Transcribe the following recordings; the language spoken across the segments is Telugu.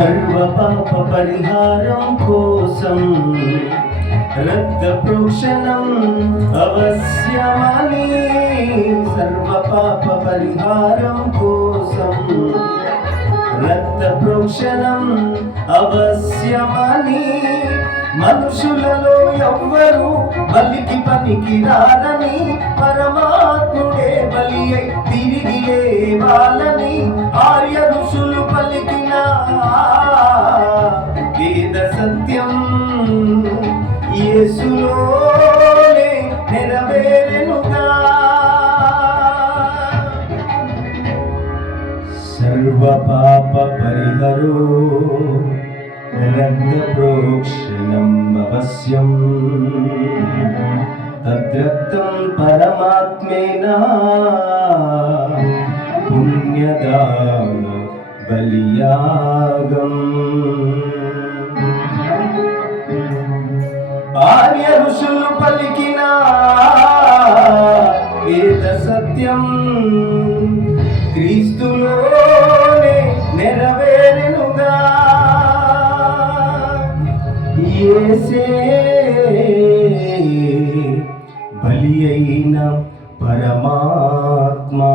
సర్వ పాప పరిహారం కోసం రక్త ప్రోక్షణం అవశ్యమని, సర్వ పాప పరిహారం కోసం రక్త ప్రోక్షణం అవశ్యమని, మనుషులలో ఎవ్వరు బలికి పనికి రారని, పరమాత్ముడే బలి అయి తిరిగి లేవాలని ఆర్య ఋషులు పలికిన వేద సత్యం యేసులోనే నెరవేరెనుగా. సర్వ పాప పరిహరో రక్త ప్రోక్షణం అవశ్యం, తద్రక్తం పరమాత్మేనా పుణ్యదాన బలియాగం. ఆర్య ఋషులు పలికిన వేద సత్యం క్రీస్తులోనే నెరవేరెనుగా. యేసే బలి అయిన పరమాత్మా.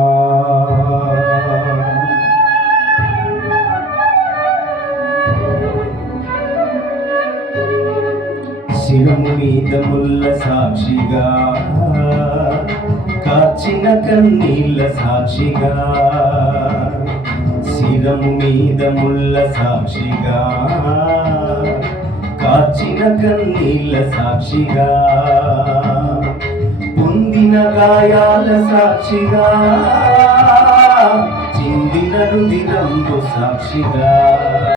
శిరము మీద ముల్ల సాక్షిగా, కాచిన కన్నీళ్ళ సాక్షిగా, శిరము మీద ముల్ల సాక్షిగా, కాచిన కన్నీళ్ళ సాక్షిగా, పొందిన గాయాల సాక్షిగా, చిందిన రుధిరంబు సాక్షిగా.